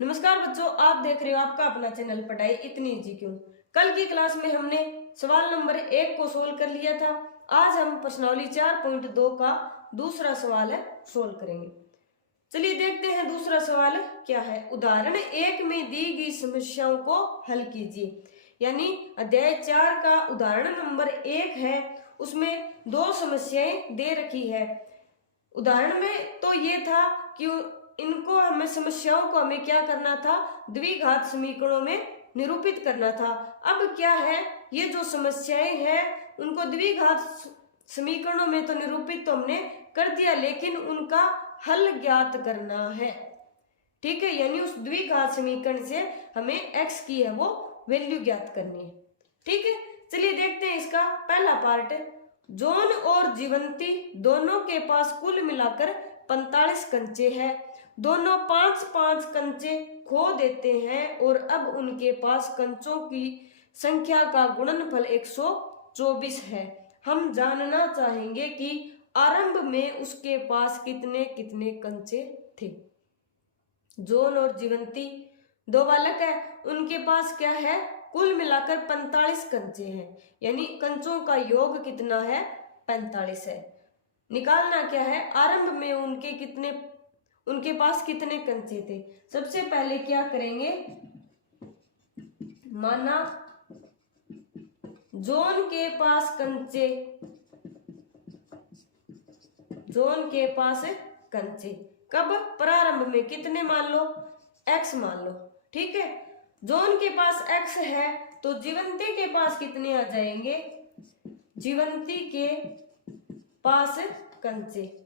नमस्कार बच्चों, आप देख रहे हो आपका अपना चैनल पढ़ाई इतनी इजी क्यों। कल की क्लास में हमने सवाल नंबर 1 को सोल्व कर लिया था। आज हम प्रश्नावली 4.2 का दूसरा सवाल है सोल्व करेंगे। चलिए देखते हैं दूसरा सवाल क्या है। उदाहरण 1 में दी गई समस्याओं को हल कीजिए। यानी अध्याय 4 का उदाहरण नंबर 1 है, उसमें दो समस्याएं दे रखी है। उदाहरण में तो ये था कि इनको हमें समस्याओं को हमें क्या करना था, द्विघात समीकरणों में निरूपित करना था। अब क्या है, ये जो समस्याएं हैं उनको द्विघात समीकरणों में तो निरूपित तो हमने कर दिया, लेकिन उनका हल ज्ञात करना है। ठीक है, यानी उस द्विघात समीकरण से हमें x की है वो वैल्यू ज्ञात करनी है। ठीक है, चलिए देखते हैं इसका पहला पार्ट। जॉन और जीवंती दोनों के पास कुल मिलाकर 45 कंचे हैं। दोनों 5-5 कंचे खो देते हैं और अब उनके पास कंचों की संख्या का गुणनफल 124 है। हम जानना चाहेंगे कि आरंभ में उसके पास कितने कितने कंचे थे। जॉन और जीवंती दो बालक है, उनके पास क्या है, कुल मिलाकर 45 कंचे हैं, यानी कंचों का योग कितना है, 45 है। निकालना क्या है, आरंभ में उनके पास कितने कंचे थे। सबसे पहले क्या करेंगे, माना जॉन के पास कंचे कब, प्रारंभ में कितने मान लो, x मान लो। ठीक है, जॉन के पास x है तो जीवंती के पास कितने आ जाएंगे, जीवंती के पास कंचे,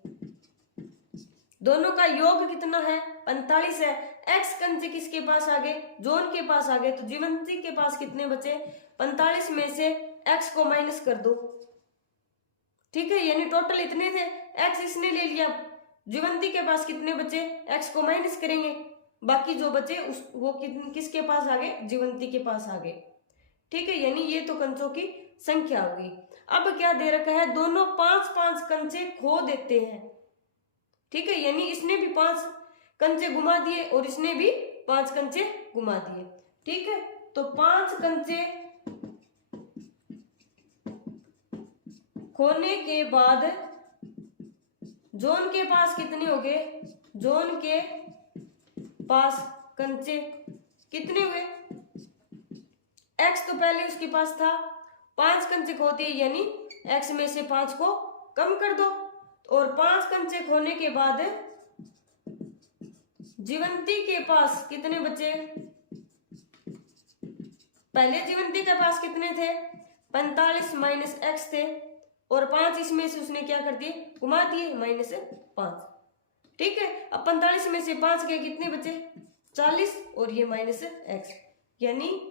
दोनों का योग कितना है, 45 है। x कंचे किसके पास आ गए, जॉन के पास आ गए, तो जीवंती के पास कितने बचे, 45 में से x को माइनस कर दो। ठीक है, यानी टोटल इतने थे, x इसने ले लिया, जीवंती के पास कितने बचे, x को माइनस करेंगे, बाकी जो बचे वो किसके पास आ गए, जीवंती के पास आ गए। ठीक है, यानी ये तो कंचों की संख्या होगी। अब क्या दे रखा है, दोनों 5-5 कंचे खो देते हैं। ठीक है, यानी इसने भी 5 कंचे घुमा दिए और इसने भी 5 कंचे घुमा दिए। ठीक है, तो 5 कंचे खोने के बाद जॉन के पास कितने हो गए, जॉन के पास कंचे कितने हुए, x तो पहले उसके पास था, 5 कंचे खोते यानी x में से 5 को कम कर दो, और 5 कंचे खोने के बाद जीवंती के पास कितने बचे, पहले जीवंती के पास कितने थे, 45 माइनस x थे, और 5 इसमें से उसने क्या कर दिए, घुमा दिए, -5। ठीक है, अब 45 में से 5 के कितने बचे, 40, और ये -x, यानी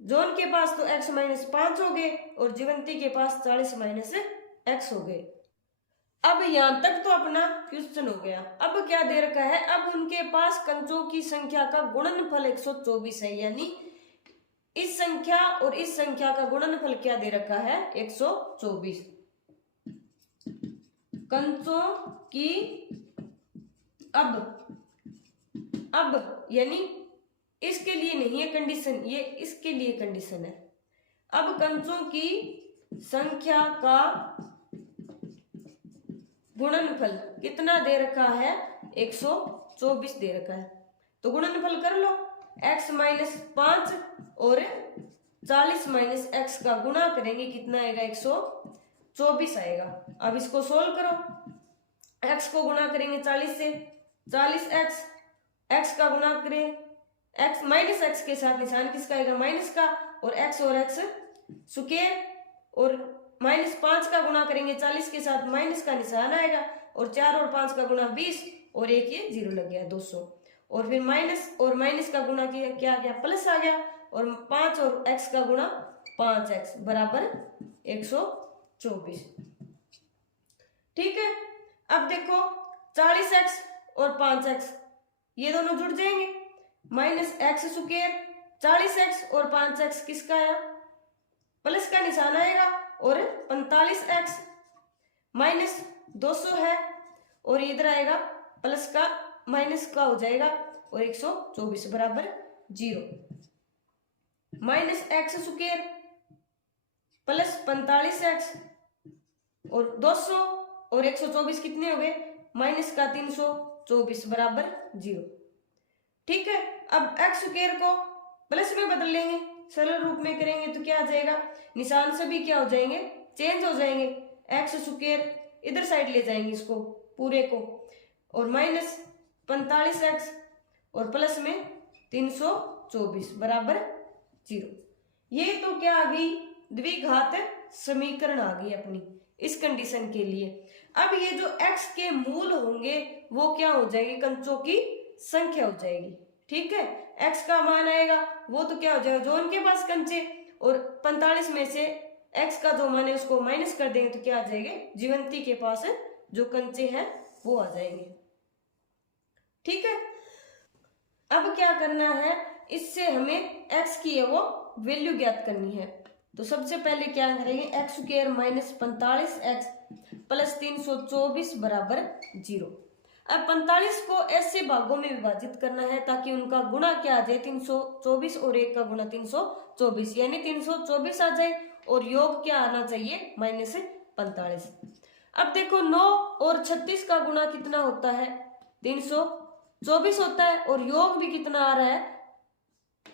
जॉन के पास तो x -5 हो गए और जीवंती के पास 40 -x हो गए। अब यहां तक तो अपना क्वेश्चन हो गया। अब क्या दे रखा है, अब उनके पास कंचों की संख्या का गुणनफल 124 है, यानी इस संख्या और इस संख्या का गुणनफल क्या दे रखा है, 124। कंचों की अब यानी इसके लिए नहीं है कंडीशन, ये इसके लिए कंडीशन है। अब कंचों की संख्या का गुणनफल कितना दे रखा है, 124 दे रखा है, तो गुणनफल कर लो, x -5 और 40 -x का गुणा करेंगे, कितना आएगा, 124 आएगा। अब इसको सोल्व करो, x को गुणा करेंगे 40 से, 40x, x का गुणा करें x -x के साथ निशान किसका आएगा, माइनस का, और x स्क्वायर, और -5 का गुणा करेंगे 40 के साथ, माइनस का निशान आएगा, और 4 और 5 का गुणा 20, और एक ये 0 लग गया, 200, और फिर माइनस और माइनस का गुणा किया, क्या गया, प्लस आ गया, और 5 और x का गुणा 5x बराबर 124। ठीक है, अब देखो 40x और 5x ये दोनों जुड़ जाएंगे, -x स्क्वायर, 40x और 5x किसका आया, प्लस का निशान आएगा, और 45x -200 है, और इधर आएगा प्लस का माइनस का हो जाएगा, और 124 बराबर 0। Minus x square plus 45x और 200 और 124 कितने हो गए, माइनस का 324 बराबर 0। ठीक है, अब एक्स स्क्वायर को प्लस में बदल लेंगे, सरल रूप में करेंगे तो क्या आ जाएगा, निशान सभी क्या हो जाएंगे, चेंज हो जाएंगे। एक्स स्क्वायर इधर साइड ले जाएंगे इसको पूरे को, और माइनस 45x और प्लस में 324 बराबर 0। ये तो क्या आ गई, द्विघात समीकरण आ गई अपनी इस कंडीशन के लिए। अब ये जो x के मूल होंगे वो क्या हो जाएगी, कंचों की संख्या हो जाएगी। ठीक है, x का मान आएगा वो तो क्या हो जाएगा, जो उनके पास कंचे, और 45 में से x का जो मान है उसको माइनस कर देंगे तो क्या आ जाएंगे, जीवंती के पास जो कंचे हैं वो आ जाएंगे। ठीक है, अब क्या करना है, इससे हमें x की है वो वैल्यू ज्ञात करनी है। तो सबसे पहले क्या करेंगे, x square minus 45x plus 324 बराबर 0। अब 45 को ऐसे भागों में विभाजित करना है ताकि उनका गुणा क्या आ जाए, 324 और 1 का गुणा 324, यानी 324 आ जाए और योग क्या आना चाहिए, माइनस 45। अब देखो 9 और 36 का गुणा कितना होता है, 324 होता है, और योग भी कितना आ रहा है,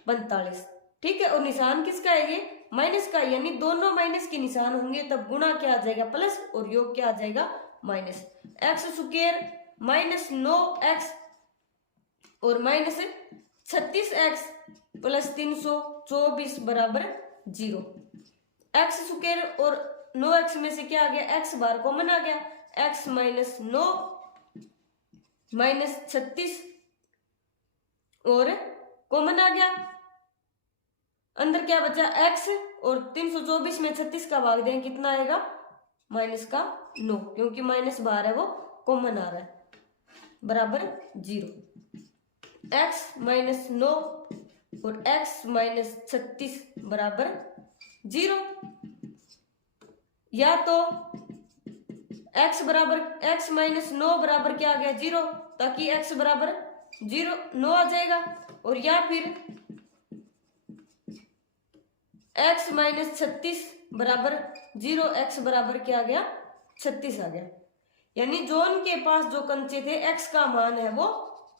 45। ठीक है, और निशान किसका है ये, माइनस का, यानी दोनों माइनस के निशान होंगे तब गुणा क्या आ जाएगा, प्लस, और योग क्या आ जाएगा, minus. X square minus 9x और माइनस 36x प्लस 324 बराबर 0। एक्स स्क्वायर और 9x में से क्या आ गया, x बार कॉमन आ गया, x माइनस 9 माइनस 36 और कॉमन आ गया, अंदर क्या बचा x, और 324 में 36 का भाग दें कितना आएगा, माइनस का 9, क्योंकि माइनस बाहर है वो कॉमन आ रहा है, बराबर 0। x माइनस 9 और x माइनस 36 बराबर 0। या तो x बराबर x माइनस 9 बराबर क्या आ गया, 0, ताकि x बराबर 0 9 आ जाएगा, और या फिर x माइनस 36 बराबर 0, x बराबर क्या आ गया, 36 आ गया। यानी जो उनके पास जो कंचे थे x का मान है वो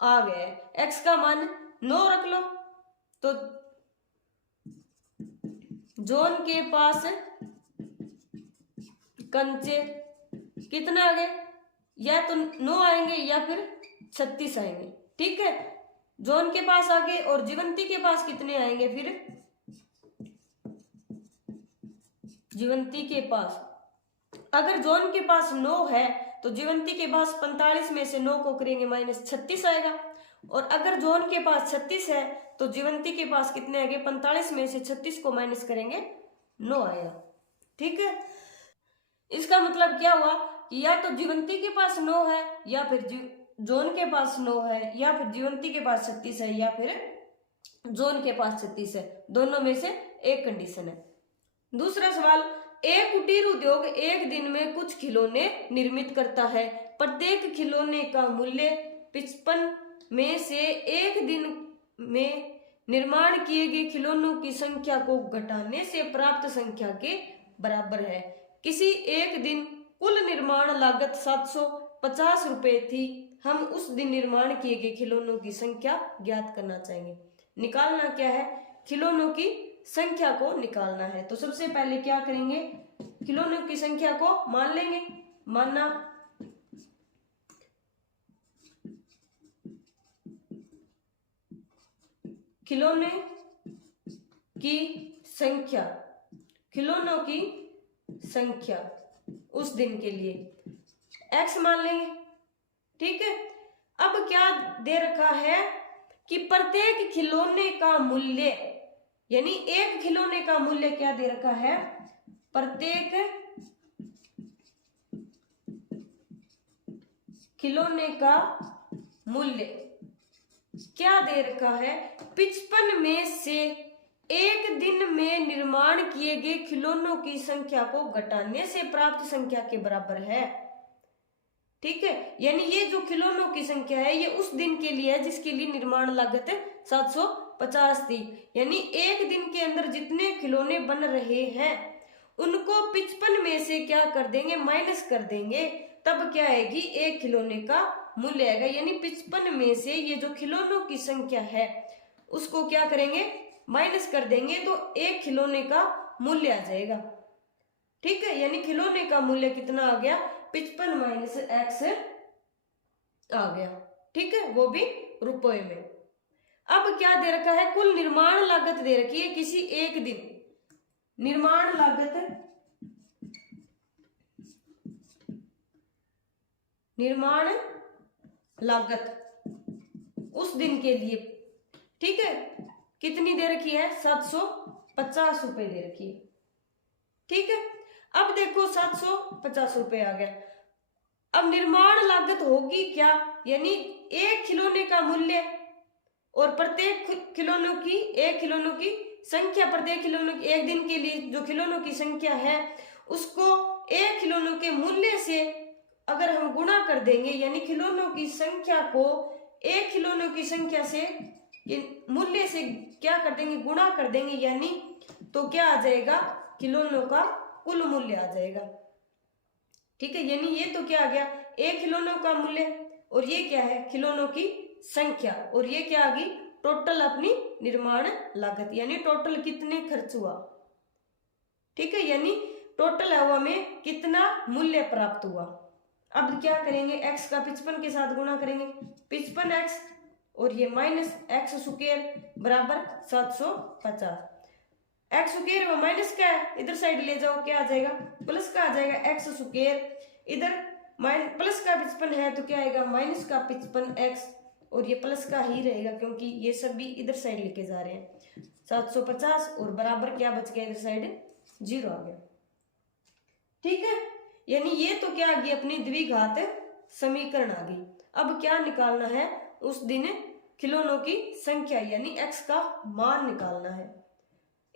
आ गया है, x का मान 9 रख लो, तो जोन के पास कंचे कितना आ गए, या तो 9 आएंगे या फिर 36 आएंगे। ठीक है, जोन के पास आ गए, और जीवंती के पास कितने आएंगे, फिर जीवंती के पास, अगर जोन के पास 9 है तो जीवंती के पास 45 में से 9 को करेंगे माइनस 36 आएगा, और अगर जोन के पास 36 है तो जीवंती के पास कितने आएंगे, 45 में से 36 को माइनस करेंगे 9 आएगा। ठीक है, इसका मतलब क्या हुआ कि या तो जीवंती के पास 9 है, या फिर जोन के पास 9 है, या फिर जीवंती के पास 36 है, या फिर जोन के पास 36 है, दोनों में से एक कंडीशन है। दूसरा सवाल, एक कुटीर उद्योग एक दिन में कुछ खिलौने निर्मित करता है, प्रत्येक खिलौने का मूल्य 55 में से एक दिन में निर्माण किए गए खिलौनों की संख्या को घटाने से प्राप्त संख्या के बराबर है। किसी एक दिन कुल निर्माण लागत 750 रुपए थी, हम उस दिन निर्माण किए गए खिलौनों की संख्या ज्ञात करना चाहेंगे। निकालना क्या है, खिलौनों की संख्या को निकालना है। तो सबसे पहले क्या करेंगे, खिलौनों की संख्या को मान लेंगे, मानना खिलौने की संख्या, खिलौनों की संख्या उस दिन के लिए x मान लेंगे। ठीक है, अब क्या दे रखा है कि प्रत्येक खिलौने का मूल्य, यानी एक खिलौने का मूल्य क्या दे रखा है, प्रत्येक खिलौने का मूल्य क्या दे रखा है, 55 में से एक दिन में निर्माण किए गए खिलौनों की संख्या को घटाने से प्राप्त संख्या के बराबर है। ठीक है, यानी ये जो खिलौनों की संख्या है ये उस दिन के लिए है जिसके लिए निर्माण लागत 750 थी। यानी एक दिन के अंदर जितने खिलौने बन रहे हैं उनको 55 में से क्या कर देंगे, माइनस कर देंगे, तब क्या आएगी, एक खिलौने का मूल्य आएगा। यानी 55 में से ये जो खिलौनों की संख्या है उसको क्या करेंगे, माइनस कर देंगे, तो एक खिलौने का मूल्य आ जाएगा। ठीक है, यानी खिलौने का मूल्य कितना आ गया, 55 माइनस एक्स आ गया। ठीक है, वो भी रुपए में। अब क्या दे रखा है, कुल निर्माण लागत दे रखी है किसी एक दिन, निर्माण लागत, निर्माण लागत उस दिन के लिए, ठीक है, कितनी दे रखी है, 750 रुपए दे रखी है। ठीक है, अब देखो 750 रुपए आ गया। अब निर्माण लागत होगी क्या, यानी एक खिलौने का मूल्य और प्रत्येक खिलौनों की, एक खिलौनों की संख्या, प्रत्येक खिलौनों की एक दिन के लिए जो खिलौनों की संख्या है उसको एक खिलौनों के मूल्य से अगर हम गुणा कर देंगे, यानी खिलौनों की संख्या को एक खिलौनों की संख्या से मूल्य से क्या कर देंगे, गुणा कर देंगे, यानी तो क्या आ जाएगा, खिलौनों का कुल मूल्य आ जाएगा। ठीक है, यानी ये तो क्या आ गया, एक खिलौनों का मूल्य, और ये क्या है, खिलौनों की संख्या, और ये क्या आ गई, टोटल अपनी निर्माण लागत, यानी टोटल कितने खर्च हुआ। ठीक है, यानी टोटल हवा में कितना मूल्य प्राप्त हुआ। अब क्या करेंगे, x का 55 के साथ गुणा करेंगे, 55x और ये माइनस एक्स स्क्वायर बराबर 750। एक्स स्क्वायर व माइनस क्या है, इधर साइड ले जाओ, क्या आ जाएगा, प्लस का आ जाएगा एक्स स्क्वायर, इधर प्लस का 55 है तो क्या आएगा, माइनस का 55x, और ये प्लस का ही रहेगा क्योंकि ये सब भी इधर साइड लेके जा रहे हैं, 750 और बराबर क्या बच गया, इधर साइड 0 आ गया। ठीक है, यानी ये तो क्या आ गई, अपनी द्विघात समीकरण आ गई। अब क्या निकालना है, उस दिन खिलौनों की संख्या यानी x का मान निकालना है।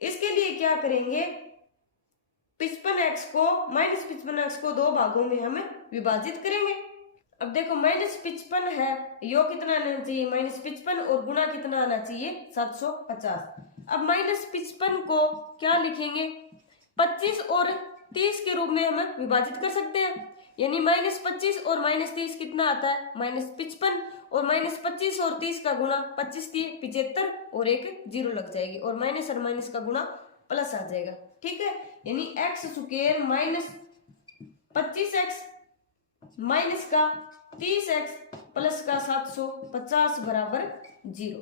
इसके लिए क्या करेंगे, 55x को माइनस 55x को दो भागों में हम विभाजित करेंगे। अब देखो -55 है, यो कितना आना चाहिए, -55, और गुणा कितना आना चाहिए, 750। अब -55 को क्या लिखेंगे, 25 और 30 के रूप में हम विभाजित कर सकते हैं। यानी -25 और -30 कितना आता है, -55, और -25 और 30 का गुणा 25 दिए 75, और एक 0 लग जाएगी, और माइनस और माइनस का गुणा प्लस आ जाएगा। ठीक है, यानी x square minus 25x minus का 30x प्लस का 750 बराबर 0।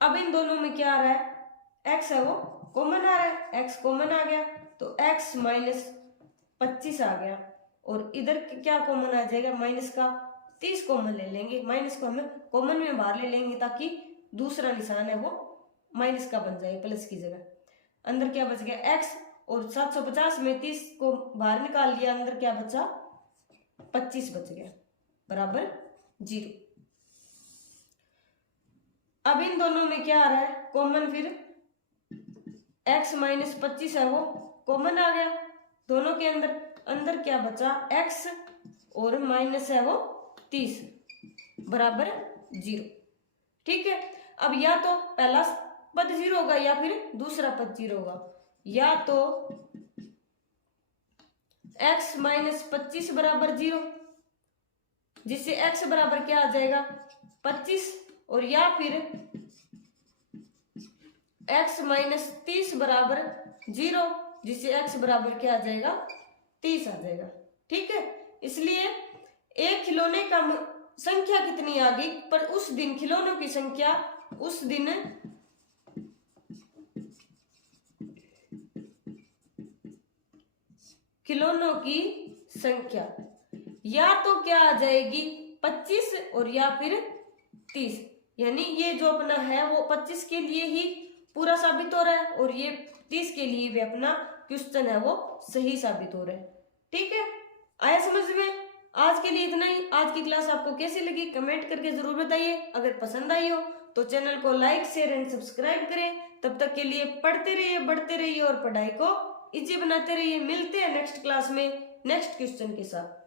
अब इन दोनों में क्या आ रहा है, x है वो कॉमन आ रहा है, x कॉमन आ गया तो x माइनस 25 आ गया, और इधर क्या कॉमन आ जाएगा, माइनस का 30 कॉमन ले लेंगे, माइनस को हमें कॉमन में बाहर ले लेंगे ताकि दूसरा निशान है वो माइनस का बन जाए, प्लस की जगह। अंदर क्या बच गया x, और 750 में 30 को बाहर निकाल लिया, अंदर क्या बचा, 25 बच गया बराबर 0। अब इन दोनों में क्या आ रहा है, कॉमन, फिर x माइनस 25 है वो कॉमन आ गया दोनों के अंदर, अंदर क्या बचा, x और माइनस है वो 30 बराबर 0। ठीक है, अब या तो पहला पद 0 होगा या फिर दूसरा पद 0 होगा, या तो x माइनस 25 बराबर 0, जिससे x बराबर क्या आ जाएगा, 25, और या फिर x माइनस 30 बराबर 0, जिससे x बराबर क्या आ जाएगा, 30 आ जाएगा। ठीक है, इसलिए एक खिलौने का संख्या कितनी आ गई, पर उस दिन खिलौनों की संख्या, उस दिन खिलौनों की संख्या या तो क्या आ जाएगी 25 और या फिर 30, यानी ये जो अपना है वो 25 के लिए ही पूरा साबित हो रहा है, और ये 30 के लिए भी अपना क्वेश्चन है वो सही साबित हो रहा है। ठीक है, आया समझ में। आज के लिए इतना ही। आज की क्लास आपको कैसी लगी कमेंट करके जरूर बताइए। अगर पसंद आई हो तो चैनल को लाइक शेयर एंड सब्सक्राइब करें। तब तक के लिए पढ़ते रहिए, बढ़ते रहिए और पढ़ाई को इजी बनाते रहिए। मिलते हैं नेक्स्ट क्लास में नेक्स्ट क्वेश्चन के साथ।